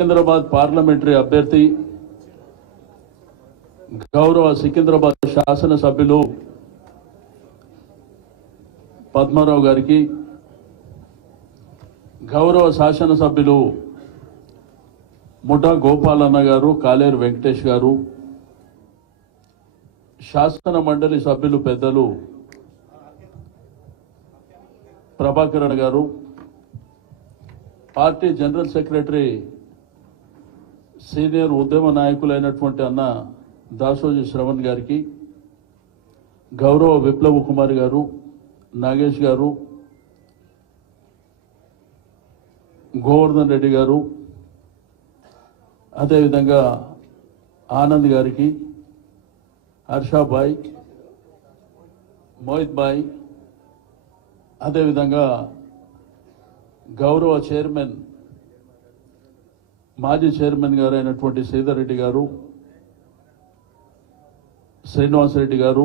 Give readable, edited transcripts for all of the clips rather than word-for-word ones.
Secunderabad parliamentary అభ్యర్థి గౌరవ సికింద్రాబాద్ శాసనసభ్యులు పద్మారావు గారికి, గౌరవ శాసనసభ్యులు ముఠా గోపాలన్న గారు, కాలేరు వెంకటేష్ గారు, శాసన మండలి సభ్యులు పెద్దలు ప్రభాకరన్ గారు, పార్టీ జనరల్ సెక్రటరీ సీనియర్ ఉద్యమ నాయకులైనటువంటి అన్న దాసోజీ శ్రవణ్ గారికి, గౌరవ విప్లవ్ కుమార్ గారు, నాగేష్ గారు, గోవర్ధన్ రెడ్డి గారు, అదేవిధంగా ఆనంద్ గారికి, హర్షాబాయ్, మోహిత్ బాయ్, అదేవిధంగా గౌరవ చైర్మన్ మాజీ చైర్మన్ గారు అయినటువంటి శ్రీధర్ రెడ్డి గారు, శ్రీనివాసరెడ్డి గారు,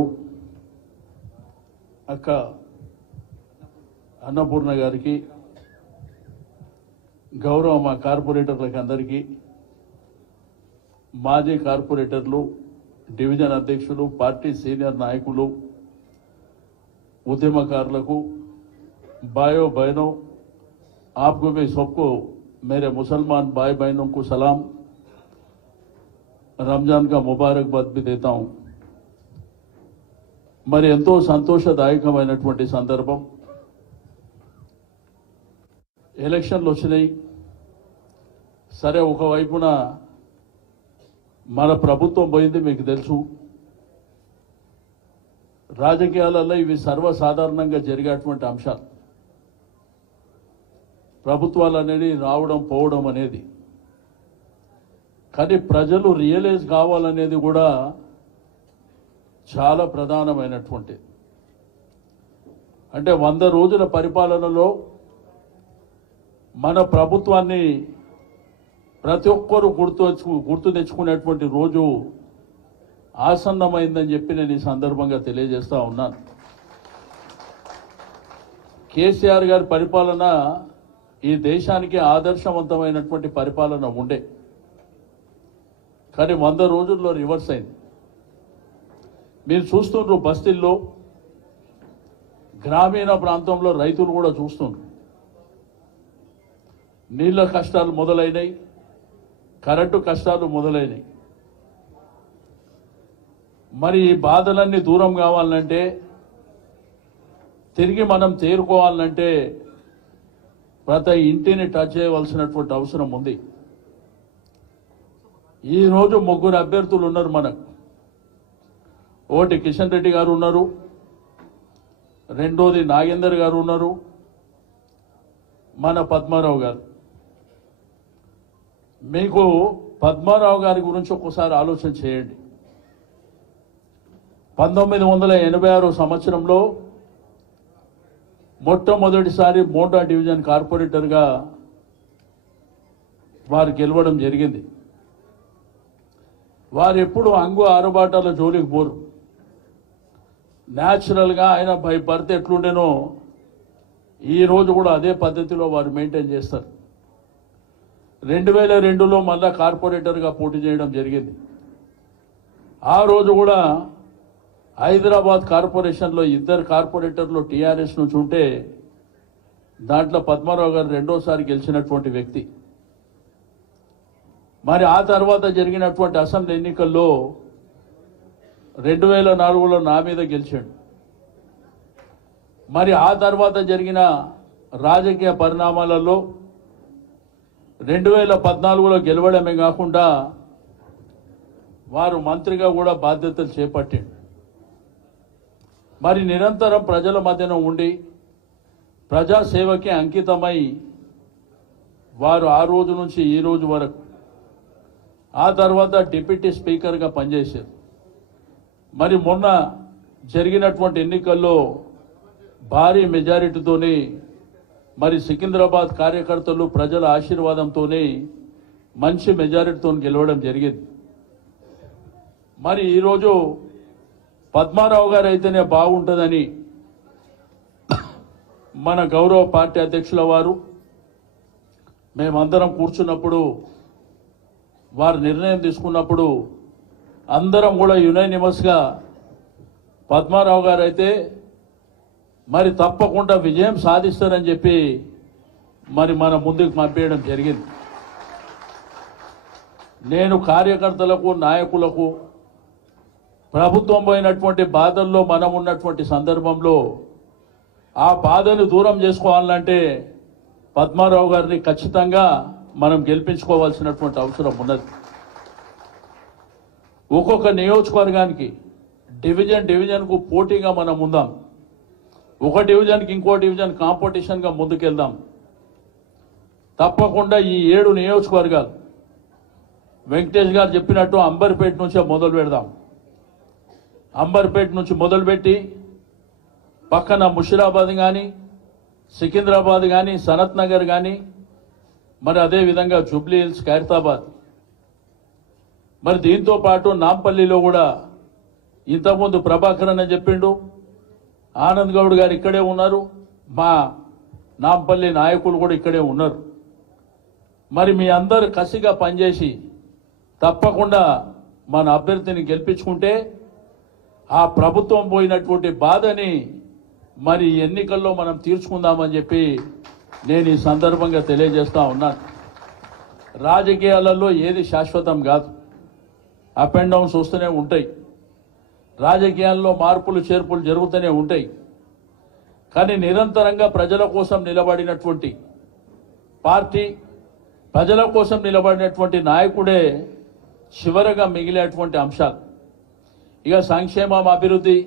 అక్క అన్నపూర్ణ గారికి, గౌరవ మా కార్పొరేటర్లకు అందరికీ, మాజీ కార్పొరేటర్లు, డివిజన్ అధ్యక్షులు, పార్టీ సీనియర్ నాయకులు, ఉద్యమకారులకు, भाइयों बहनों, आपको भी सबको मेरे मुसलमान भाई बहनों को सलाम, रमजान का मुबारकबाद भी देता हूं। మరి ఎంతో సంతోషదాయకమైనటువంటి సందర్భం. ఎలక్షన్లు వచ్చినాయి. సరే, ఒకవైపున మన ప్రభుత్వం పోయింది, మీకు తెలుసు. రాజకీయాలలో ఇవి సర్వసాధారణంగా జరిగేటువంటి అంశాలు. ప్రభుత్వాలు అనేది రావడం పోవడం అనేది, కానీ ప్రజలు రియలైజ్ కావాలనేది కూడా చాలా ప్రధానమైనటువంటిది. అంటే 100 రోజుల పరిపాలనలో మన ప్రభుత్వాన్ని ప్రతి ఒక్కరూ గుర్తు తెచ్చుకునేటువంటి రోజు ఆసన్నమైందని చెప్పి నేను ఈ సందర్భంగా తెలియజేస్తా ఉన్నాను. కేసీఆర్ గారి పరిపాలన ఈ దేశానికి ఆదర్శవంతమైనటువంటి పరిపాలన ఉండే, కానీ 100 రోజుల్లో రివర్స్ అయింది. మీరు చూస్తుండ్రు, బస్తీల్లో గ్రామీణ ప్రాంతంలో రైతులు కూడా చూస్తుండ్రు. నీళ్ల కష్టాలు మొదలైనవి, కరెంటు కష్టాలు మొదలైనవి. మరి ఈ బాధలన్నీ దూరం కావాలంటే, తిరిగి మనం తేరుకోవాలంటే ప్రతి ఇంటిని టచ్ చేయవలసినటువంటి అవసరం ఉంది. ఈరోజు 3 అభ్యర్థులు ఉన్నారు మనకు. ఒకటి కిషన్ రెడ్డి గారు ఉన్నారు, రెండోది నాగేందర్ గారు ఉన్నారు, మన పద్మారావు గారు. మీకు పద్మారావు గారి గురించి ఒక్కసారి ఆలోచన చేయండి. 1986 సంవత్సరంలో మొట్టమొదటిసారి మోండా డివిజన్ కార్పొరేటర్గా వారు గెలవడం జరిగింది. వారు ఎప్పుడు అంగు ఆరుబాటాల జోలికి పోరు. న్యాచురల్గా ఆయన బై బర్త్ ఎట్లుండేనో ఈ రోజు కూడా అదే పద్ధతిలో వారు మెయింటైన్ చేస్తారు. 2002లో మళ్ళా కార్పొరేటర్గా పోటీ చేయడం జరిగింది. ఆ రోజు కూడా హైదరాబాద్ కార్పొరేషన్లో 2 కార్పొరేటర్లు టీఆర్ఎస్ నుంచి ఉంటే దాంట్లో పద్మారావు గారు రెండోసారి గెలిచినటువంటి వ్యక్తి. మరి ఆ తర్వాత జరిగినటువంటి అసెంబ్లీ ఎన్నికల్లో 2004లో నా మీద గెలిచాడు. మరి ఆ తర్వాత జరిగిన రాజకీయ పరిణామాలలో 2014లో గెలవడమే కాకుండా వారు మంత్రిగా కూడా బాధ్యతలు చేపట్టాడు. మరి నిరంతరం ప్రజల మధ్యన ఉండి ప్రజాసేవకి అంకితమై వారు ఆ రోజు నుంచి ఈ రోజు వరకు, ఆ తర్వాత డిప్యూటీ స్పీకర్గా పనిచేశారు. మరి మొన్న జరిగినటువంటి ఎన్నికల్లో భారీ మెజారిటీతోనే మరి సికింద్రాబాద్ కార్యకర్తలు ప్రజల ఆశీర్వాదంతోనే మంచి మెజారిటీతో గెలవడం జరిగింది. మరి ఈరోజు పద్మారావు గారు అయితేనే బాగుంటుందని మన గౌరవ పార్టీ అధ్యక్షుల వారు మేమందరం కూర్చున్నప్పుడు వారు నిర్ణయం తీసుకున్నప్పుడు అందరం కూడా యునైనిమస్గా పద్మారావు గారు అయితే మరి తప్పకుండా విజయం సాధిస్తారని చెప్పి మరి మన ముందుకు పంపించడం జరిగింది. నేను కార్యకర్తలకు నాయకులకు ప్రభుత్వం పోయినటువంటి బాధల్లో మనం ఉన్నటువంటి సందర్భంలో ఆ బాధను దూరం చేసుకోవాలంటే పద్మారావు గారిని ఖచ్చితంగా మనం గెలిపించుకోవాల్సినటువంటి అవసరం ఉన్నది. ఒక్కొక్క నియోజకవర్గానికి డివిజన్కు పోటీగా మనం ఉందాం. ఒక డివిజన్కి ఇంకో డివిజన్ కాంపిటీషన్గా ముందుకెళ్దాం. తప్పకుండా ఈ 7 నియోజకవర్గాలు వెంకటేష్ గారు చెప్పినట్టు అంబర్పేట నుంచే మొదలు పెడదాం. అంబర్పేట నుంచి మొదలుపెట్టి పక్కన ముషిరాబాద్ కానీ, సికింద్రాబాద్ కానీ, సనత్ నగర్ కానీ, మరి అదేవిధంగా జూబ్లీ హిల్స్, ఖైరతాబాద్, మరి దీంతో పాటు నాంపల్లిలో కూడా ఇంతకుముందు ప్రభాకర్ అని చెప్పిండు, ఆనంద్ గౌడ్ గారు ఇక్కడే ఉన్నారు, మా నాంపల్లి నాయకులు కూడా ఇక్కడే ఉన్నారు. మరి మీ అందరు కసిగా పనిచేసి తప్పకుండా మన అభ్యర్థిని గెలిపించుకుంటే ఆ ప్రభుత్వం పోయినటువంటి బాధని మరి ఎన్నికల్లో మనం తీర్చుకుందామని చెప్పి నేను ఈ సందర్భంగా తెలియజేస్తా ఉన్నాను. రాజకీయాలలో ఏది శాశ్వతం కాదు, అప్ అండ్ డౌన్స్ వస్తూనే ఉంటాయి. రాజకీయాల్లో మార్పులు చేర్పులు జరుగుతూనే ఉంటాయి. కానీ నిరంతరంగా ప్రజల కోసం నిలబడినటువంటి పార్టీ, ప్రజల కోసం నిలబడినటువంటి నాయకుడే చివరగా మిగిలేటువంటి అంశాలు. ఇక సంక్షేమం, అభివృద్ధి,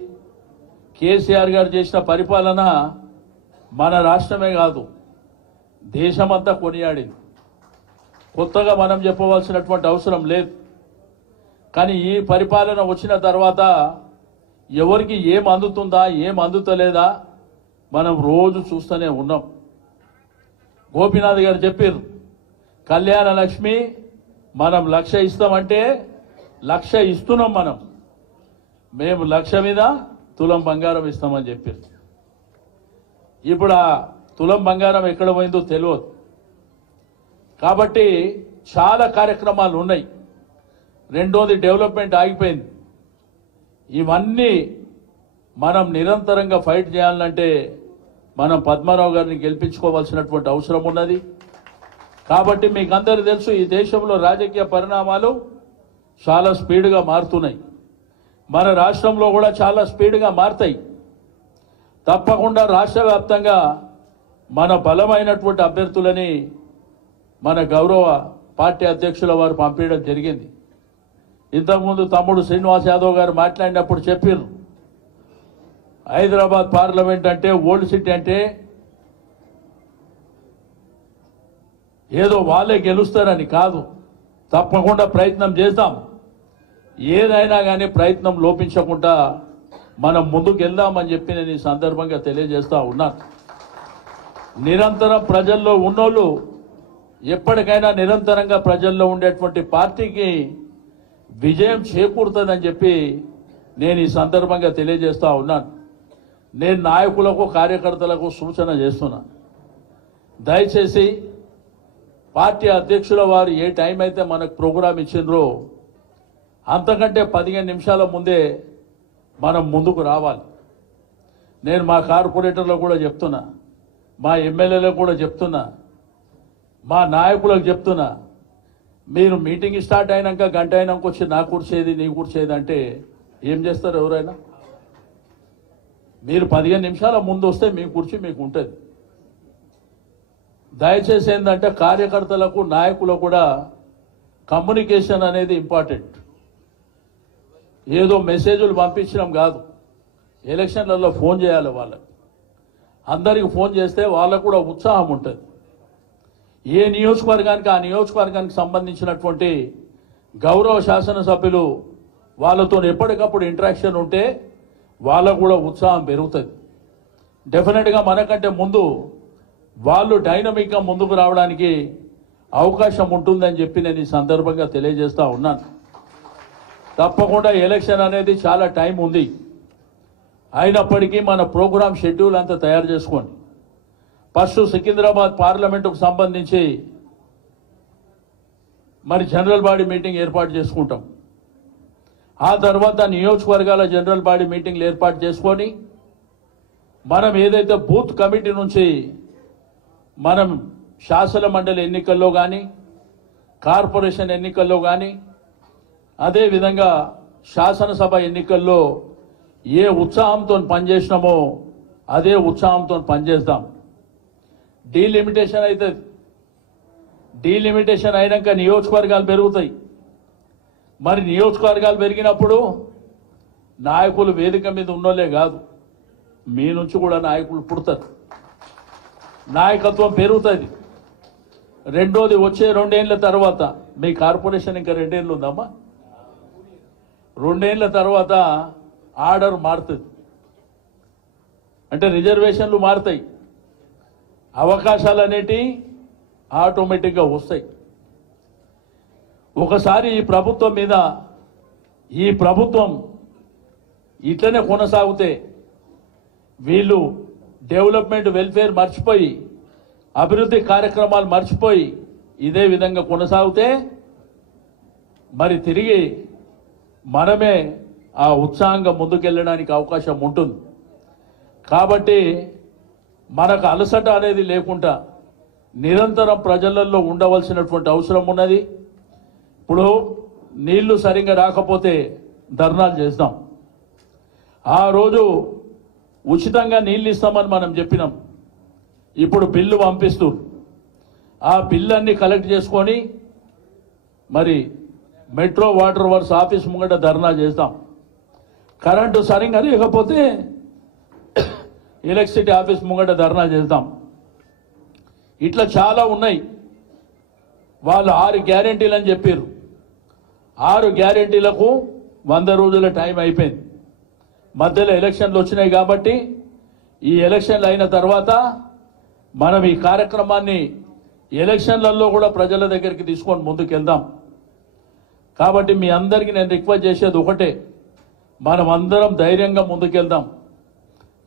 కేసీఆర్ గారు చేసిన పరిపాలన మన రాష్ట్రమే కాదు దేశమంతా కొనియాడింది. కొత్తగా మనం చెప్పవలసినటువంటి అవసరం లేదు. కానీ ఈ పరిపాలన వచ్చిన తర్వాత ఎవరికి ఏం అందుతుందా, ఏం అందుతలేదా మనం రోజు చూస్తూనే ఉన్నాం. గోపీనాథ్ గారు చెప్పారు, కళ్యాణ లక్ష్మి మనం 1,00,000 ఇస్తామంటే 1,00,000 ఇస్తున్నాం. మేము 1,00,000 మీద తులం బంగారం ఇస్తామని చెప్పారు. ఇప్పుడు ఆ తులం బంగారం ఎక్కడ పోయిందో తెలియదు. కాబట్టి చాలా కార్యక్రమాలు ఉన్నాయి. రెండోది డెవలప్మెంట్ ఆగిపోయింది. ఇవన్నీ మనం నిరంతరంగా ఫైట్ చేయాలంటే మనం పద్మారావు గారిని గెలిపించుకోవాల్సినటువంటి అవసరం ఉన్నది. కాబట్టి మీకు అందరికీ తెలుసు, ఈ దేశంలో రాజకీయ పరిణామాలు చాలా స్పీడ్గా మారుతున్నాయి. మన రాష్ట్రంలో కూడా చాలా స్పీడ్గా మారుతాయి. తప్పకుండా రాష్ట్ర వ్యాప్తంగా మన బలమైనటువంటి అభ్యర్థులని మన గౌరవ పార్టీ అధ్యక్షుల వారు పంపించడం జరిగింది. ఇంతకుముందు తమ్ముడు శ్రీనివాస్ యాదవ్ గారు మాట్లాడినప్పుడు చెప్పారు, హైదరాబాద్ పార్లమెంట్ అంటే, ఓల్డ్ సిటీ అంటే ఏదో వాళ్ళే గెలుస్తారని కాదు. తప్పకుండా ప్రయత్నం చేద్దాం. ఏదైనా కానీ ప్రయత్నం లోపించకుండా మనం ముందుకు వెళ్దామని చెప్పి నేను ఈ సందర్భంగా తెలియజేస్తా ఉన్నాను. నిరంతరం ప్రజల్లో ఉన్నోళ్ళు ఎప్పటికైనా నిరంతరంగా ప్రజల్లో ఉండేటువంటి పార్టీకి విజయం చేకూరుతుందని చెప్పి నేను ఈ సందర్భంగా తెలియజేస్తా ఉన్నాను. నేను నాయకులకు, కార్యకర్తలకు సూచన చేస్తున్నా, దయచేసి పార్టీ అధ్యక్షుల వారు ఏ టైం అయితే మనకు ప్రోగ్రాం ఇచ్చిండ్రో అంతకంటే 15 నిమిషాల ముందే మనం ముందుకు రావాలి. నేను మా కార్పొరేటర్లకు కూడా చెప్తున్నా, మా ఎమ్మెల్యేలకు కూడా చెప్తున్నా, మా నాయకులకు చెప్తున్నా, మీరు మీటింగ్ స్టార్ట్ అయినాక గంట అయినాక వచ్చి నా కూర్చేది, నీ కూర్చేది అంటే ఏం చేస్తారు ఎవరైనా? మీరు 15 నిమిషాల ముందు వస్తే మీ కుర్చీ మీకు ఉంటుంది. దయచేసి ఏంటంటే కార్యకర్తలకు, నాయకులకు కూడా కమ్యూనికేషన్ అనేది ఇంపార్టెంట్. ఏదో మెసేజ్లు పంపించడం కాదు. ఎలక్షన్లలో ఫోన్ చేయాలి వాళ్ళకి. అందరికి ఫోన్ చేస్తే వాళ్ళకు కూడా ఉత్సాహం ఉంటుంది. ఏ నియోజకవర్గానికి ఆ నియోజకవర్గానికి సంబంధించినటువంటి గౌరవ శాసనసభ్యులు వాళ్ళతో ఎప్పటికప్పుడు ఇంటరాక్షన్ ఉంటే వాళ్ళకు కూడా ఉత్సాహం పెరుగుతుంది. డెఫినెట్గా మనకంటే ముందు వాళ్ళు డైనమిక్గా ముందుకు రావడానికి అవకాశం ఉంటుందని చెప్పి నేను ఈ సందర్భంగా తెలియజేస్తా ఉన్నాను. తప్పకుండా ఎలక్షన్ అనేది చాలా టైం ఉంది. అయినప్పటికీ మన ప్రోగ్రామ్ షెడ్యూల్ అంతా తయారు చేసుకోండి. ఫస్ట్ సికింద్రాబాద్ పార్లమెంటుకు సంబంధించి మరి జనరల్ బాడీ మీటింగ్ ఏర్పాటు చేసుకుంటాం. ఆ తర్వాత నియోజకవర్గాల జనరల్ బాడీ మీటింగ్లు ఏర్పాటు చేసుకొని మనం ఏదైతే బూత్ కమిటీ నుంచి మనం శాసన మండలి ఎన్నికల్లో కానీ కార్పొరేషన్ ఎన్నికల్లో కానీ అదేవిధంగా శాసనసభ ఎన్నికల్లో ఏ ఉత్సాహంతో పనిచేసినామో అదే ఉత్సాహంతో పనిచేద్దాం. డీలిమిటేషన్ అవుతుంది. డీలిమిటేషన్ అయినాక నియోజకవర్గాలు పెరుగుతాయి. మరి నియోజకవర్గాలు పెరిగినప్పుడు నాయకులు వేదిక మీద ఉన్నోళ్ళే కాదు, మీ నుంచి కూడా నాయకులు పుడతారు, నాయకత్వం పెరుగుతుంది. రెండోది వచ్చే 2 ఏళ్ల తర్వాత మీ కార్పొరేషన్ ఇంకా 2 ఏళ్ళు ఉందమ్మా, 2 ఏళ్ల తర్వాత ఆర్డర్ మారుతుంది. అంటే రిజర్వేషన్లు మారుతాయి, అవకాశాలు అనేటివి ఆటోమేటిక్గా వస్తాయి. ఒకసారి ఈ ప్రభుత్వం మీద ఈ ప్రభుత్వం ఇట్లనే కొనసాగితే వీళ్ళు డెవలప్మెంట్ వెల్ఫేర్ మర్చిపోయి అభివృద్ధి కార్యక్రమాలు మర్చిపోయి ఇదే విధంగా కొనసాగితే మరి తిరిగి మనమే ఆ ఉత్సాహంగా ముందుకెళ్ళడానికి అవకాశం ఉంటుంది. కాబట్టి మనకు అలసట అనేది లేకుండా నిరంతరం ప్రజలలో ఉండవలసినటువంటి అవసరం ఉన్నది. ఇప్పుడు నీళ్లు సరిగ్గా రాకపోతే ధర్నాలు చేస్తాం. ఆ రోజు ఉచితంగా నీళ్ళు ఇస్తామని మనం చెప్పినాం. ఇప్పుడు బిల్లు పంపిస్తూ ఆ బిల్లన్నీ కలెక్ట్ చేసుకొని మరి మెట్రో వాటర్ వర్క్స్ ఆఫీస్ ముంగట ధర్నా చేస్తాం. కరెంటు సరిగ్గా లేకపోతే ఎలక్ట్రిసిటీ ఆఫీస్ ముంగట ధర్నా చేస్తాం. ఇట్లా చాలా ఉన్నాయి. వాళ్ళు 6 గ్యారెంటీలు అని చెప్పారు. 6 గ్యారెంటీలకు 100 రోజుల టైం అయిపోయింది. మధ్యలో ఎలక్షన్లు వచ్చినాయి కాబట్టి ఈ ఎలక్షన్లు అయిన తర్వాత మనం ఈ కార్యక్రమాన్ని ఎలక్షన్లలో కూడా ప్రజల దగ్గరికి తీసుకొని ముందుకెళ్దాం. కాబట్టి మీ అందరికీ నేను రిక్వెస్ట్ చేసేది ఒకటే, మనం అందరం ధైర్యంగా ముందుకెళ్దాం.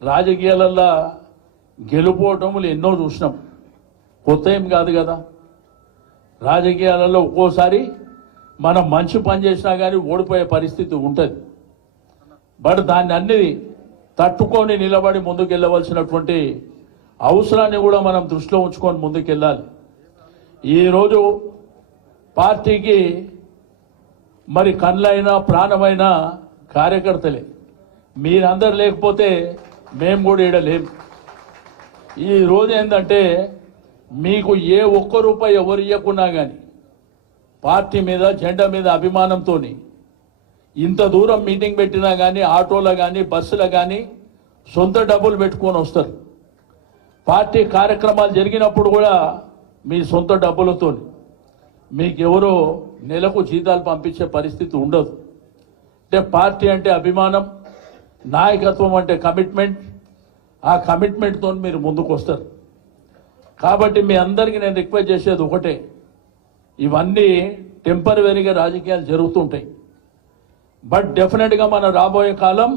రాజకీయాలలో గెలుపోవటములు ఎన్నో చూసినాం, కొత్త ఏం కాదు కదా. రాజకీయాలలో ఒక్కోసారి మనం మంచి పని చేసినా కానీ ఓడిపోయే పరిస్థితి ఉంటుంది. బట్ దాన్ని అన్ని తట్టుకొని నిలబడి ముందుకెళ్ళవలసినటువంటి అవసరాన్ని కూడా మనం దృష్టిలో ఉంచుకొని ముందుకెళ్ళాలి. ఈరోజు పార్టీకి మరి కళ్ళైనా ప్రాణమైన కార్యకర్తలే. మీరందరు లేకపోతే మేము కూడా ఈడ లేం. ఈరోజు ఏంటంటే మీకు ఏ ఒక్క రూపాయి ఎవరు ఇవ్వకున్నా కానీ పార్టీ మీద జెండా మీద అభిమానంతో ఇంత దూరం మీటింగ్ పెట్టినా కానీ ఆటోలో కానీ బస్సులో కానీ సొంత డబ్బులు పెట్టుకొని వస్తారు. పార్టీ కార్యక్రమాలు జరిగినప్పుడు కూడా మీ సొంత డబ్బులతో, మీకు ఎవరో నెలకు జీతాలు పంపించే పరిస్థితి ఉండదు. అంటే పార్టీ అంటే అభిమానం, నాయకత్వం అంటే కమిట్మెంట్. ఆ కమిట్మెంట్తో మీరు ముందుకు వస్తారు. కాబట్టి మీ అందరికీ నేను రిక్వెస్ట్ చేసేది ఒకటే, ఇవన్నీ టెంపరవరీగా రాజకీయాలు జరుగుతుంటాయి. బట్ డెఫినెట్గా మన రాబోయే కాలం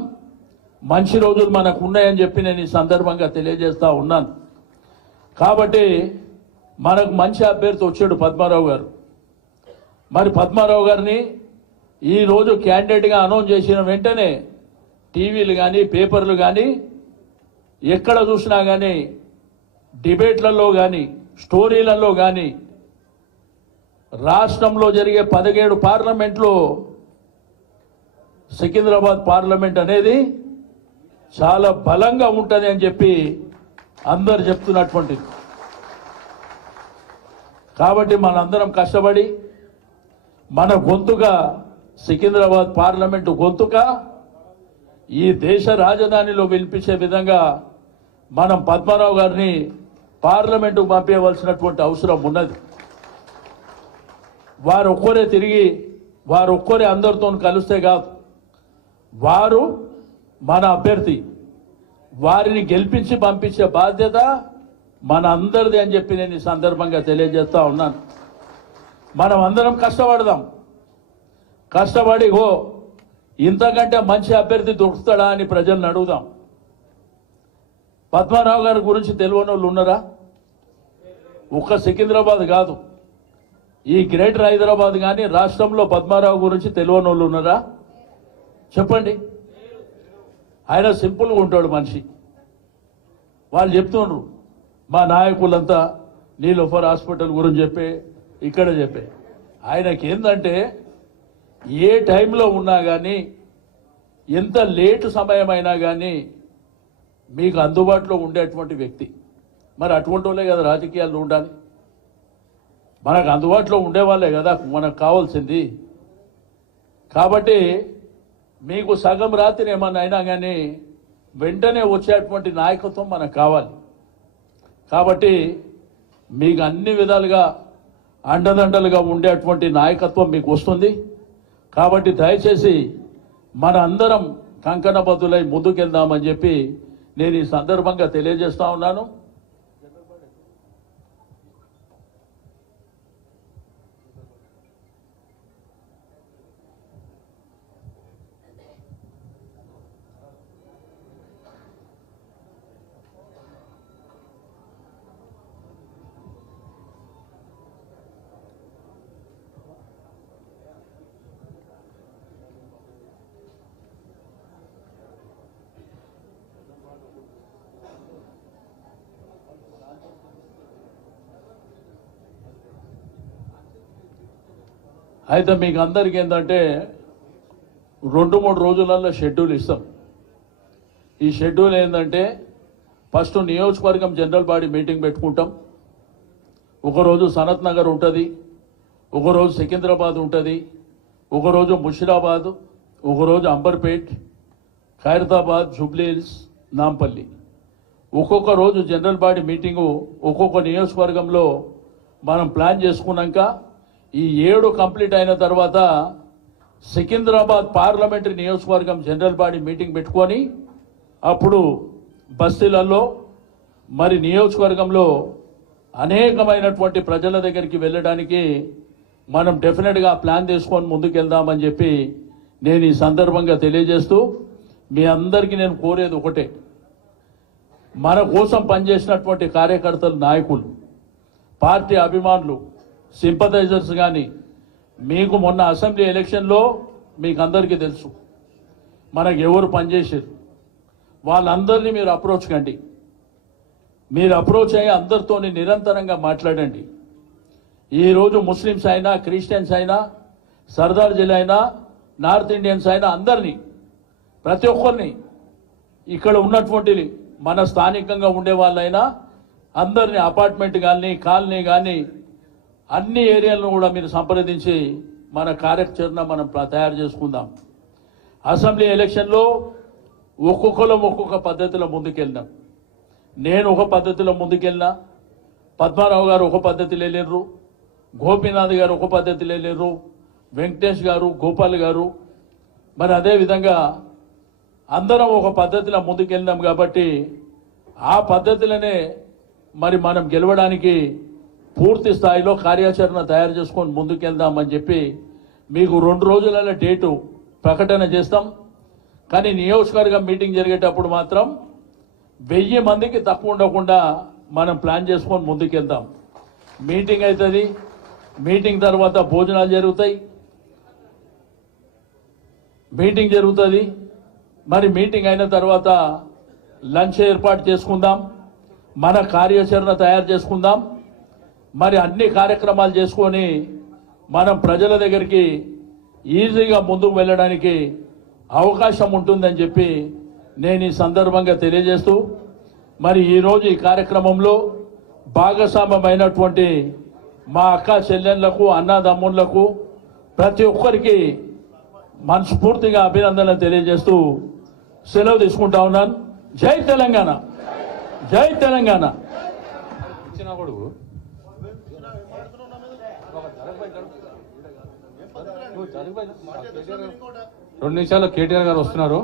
మంచి రోజులు మనకు ఉన్నాయని చెప్పి నేను ఈ సందర్భంగా తెలియజేస్తా ఉన్నాను. కాబట్టి మనకు మంచి అభ్యర్థి వచ్చాడు పద్మారావు గారు. మరి పద్మారావు గారిని ఈరోజు క్యాండిడేట్గా అనౌన్స్ చేసిన వెంటనే టీవీలు కానీ పేపర్లు కానీ ఎక్కడ చూసినా కానీ డిబేట్లలో కానీ స్టోరీలలో కానీ రాష్ట్రంలో జరిగే 17 పార్లమెంట్లో సికింద్రాబాద్ పార్లమెంట్ అనేది చాలా బలంగా ఉంటుంది అని చెప్పి అందరు చెప్తున్నటువంటిది. కాబట్టి మనందరం కష్టపడి మన గొంతుగా సికింద్రాబాద్ పార్లమెంటు గొంతుగా ఈ దేశ రాజధానిలో వినిపించే విధంగా మనం పద్మారావు గారిని పార్లమెంటుకు పంపించవలసినటువంటి అవసరం ఉన్నది. వారు ఒక్కరే అందరితో కలిస్తే కాదు, వారు మన అభ్యర్థి, వారిని గెలిపించి పంపించే బాధ్యత మన అందరిది అని చెప్పి నేను ఈ సందర్భంగా తెలియజేస్తా ఉన్నాను. మనం అందరం కష్టపడదాం. కష్టపడి ఇంతకంటే మంచి అభ్యర్థి దొరుకుతాడా అని ప్రజలను అడుగుదాం. పద్మారావు గారి గురించి తెలియని వాళ్ళు ఉన్నారా? ఒక్క సికింద్రాబాద్ కాదు, ఈ గ్రేటర్ హైదరాబాద్ కానీ రాష్ట్రంలో పద్మారావు గురించి తెలియని వాళ్ళు ఉన్నారా? చెప్పండి. ఆయన సింపుల్గా ఉంటాడు మనిషి. వాళ్ళు చెప్తున్నారు మా నాయకులంతా నీలోఫర్ హాస్పిటల్ గురించి చెప్పే, ఇక్కడ చెప్పే. ఆయనకి ఏంటంటే ఏ టైంలో ఉన్నా కానీ, ఎంత లేటు సమయం అయినా కానీ మీకు అందుబాటులో ఉండేటువంటి వ్యక్తి. మరి అటువంటి వాళ్ళే కదా రాజకీయాల్లో ఉండాలి. మనకు అందుబాటులో ఉండేవాళ్ళే కదా మనకు కావాల్సింది. కాబట్టి మీకు సగం రాత్రి ఏమన్నా అయినా కానీ వెంటనే వచ్చేటువంటి నాయకత్వం మనకు కావాలి. కాబట్టి మీకు అన్ని విధాలుగా అండదండలుగా ఉండేటువంటి నాయకత్వం మీకు వస్తుంది. కాబట్టి దయచేసి మన అందరం కంకణబద్దులై ముందుకెళ్దామని చెప్పి నేను ఈ సందర్భంగా తెలియజేస్తా ఉన్నాను. అయితే మీకు అందరికీ ఏంటంటే 2-3 రోజులలో షెడ్యూల్ ఇస్తాం. ఈ షెడ్యూల్ ఏంటంటే ఫస్ట్ నియోజకవర్గం జనరల్ బాడీ మీటింగ్ పెట్టుకుంటాం. ఒకరోజు సనత్ నగర్ ఉంటుంది, ఒకరోజు సికింద్రాబాద్ ఉంటుంది, ఒకరోజు ముషిరాబాద్, ఒకరోజు అంబర్పేట్, ఖైరతాబాద్, జూబ్లీహిల్స్, నాంపల్లి. ఒక్కొక్క రోజు జనరల్ బాడీ మీటింగు ఒక్కొక్క నియోజకవర్గంలో మనం ప్లాన్ చేసుకున్నాక ఈ 7 కంప్లీట్ అయిన తర్వాత సికింద్రాబాద్ పార్లమెంటరీ నియోజకవర్గం జనరల్ బాడీ మీటింగ్ పెట్టుకొని అప్పుడు బస్తీలలో మరి నియోజకవర్గంలో అనేకమైనటువంటి ప్రజల దగ్గరికి వెళ్ళడానికి మనం డెఫినెట్గా ప్లాన్ చేసుకొని ముందుకెళ్దామని చెప్పి నేను ఈ సందర్భంగా తెలియజేస్తూ మీ అందరికీ నేను కోరేది ఒకటే, మన కోసం పనిచేసినటువంటి కార్యకర్తలు, నాయకులు, పార్టీ అభిమానులు, సింపథైజర్స్ కానీ మీకు మొన్న అసెంబ్లీ ఎలక్షన్లో మీకు అందరికీ తెలుసు మనకు ఎవరు పనిచేసారు. వాళ్ళందరినీ మీరు అప్రోచ్ కండి. మీరు అప్రోచ్ అయ్యి అందరితో నిరంతరంగా మాట్లాడండి. ఈరోజు ముస్లిమ్స్ అయినా, క్రిస్టియన్స్ అయినా, సర్దార్ జిల్లా అయినా, నార్త్ ఇండియన్స్ అయినా అందరినీ, ప్రతి ఒక్కరిని, ఇక్కడ ఉన్నటువంటి మన స్థానికంగా ఉండే వాళ్ళైనా అందరినీ అపార్ట్మెంట్ కానీ, కాలనీ కానీ అన్ని ఏరియాలను కూడా మీరు సంప్రదించి మన కార్యాచరణ మనం తయారు చేసుకుందాం. అసెంబ్లీ ఎలక్షన్లో ఒక్కొక్కరు ఒక్కొక్క పద్ధతిలో ముందుకెళ్ళినాం. నేను ఒక పద్ధతిలో ముందుకెళ్ళినా, పద్మారావు గారు ఒక పద్ధతిలో వెళ్ళారు, గోపీనాథ్ గారు ఒక పద్ధతిలో వెళ్ళారు, వెంకటేష్ గారు, గోపాల్ గారు, మరి అదేవిధంగా అందరం ఒక పద్ధతిలో ముందుకెళ్ళినాం. కాబట్టి ఆ పద్ధతిలోనే మరి మనం గెలవడానికి పూర్తి స్థాయిలో కార్యాచరణ తయారు చేసుకొని ముందుకెళ్దామని చెప్పి మీకు 2 రోజులలో డేటు ప్రకటన చేస్తాం. కానీ నియోజకవర్గం మీటింగ్ జరిగేటప్పుడు మాత్రం 1000 మందికి తక్కువ ఉండకుండా మనం ప్లాన్ చేసుకొని ముందుకెళ్దాం. మీటింగ్ అవుతుంది, మీటింగ్ తర్వాత భోజనాలు జరుగుతాయి, మీటింగ్ జరుగుతుంది. మరి మీటింగ్ అయిన తర్వాత లంచ్ ఏర్పాటు చేసుకుందాం, మన కార్యాచరణ తయారు చేసుకుందాం. మరి అన్ని కార్యక్రమాలు చేసుకొని మనం ప్రజల దగ్గరికి ఈజీగా ముందుకు వెళ్ళడానికి అవకాశం ఉంటుందని చెప్పి నేను ఈ సందర్భంగా తెలియజేస్తూ, మరి ఈరోజు ఈ కార్యక్రమంలో భాగస్వామ్యమైనటువంటి మా అక్క చెల్లెళ్లకు, అన్నదమ్ముళ్లకు ప్రతి ఒక్కరికి మనస్ఫూర్తిగా అభినందనలు తెలియజేస్తూ సెలవు తీసుకుంటా ఉన్నాను. జై తెలంగాణ, జై తెలంగాణ. రెండు నిమిషాల్లో కేటీఆర్ గారు వస్తున్నారు.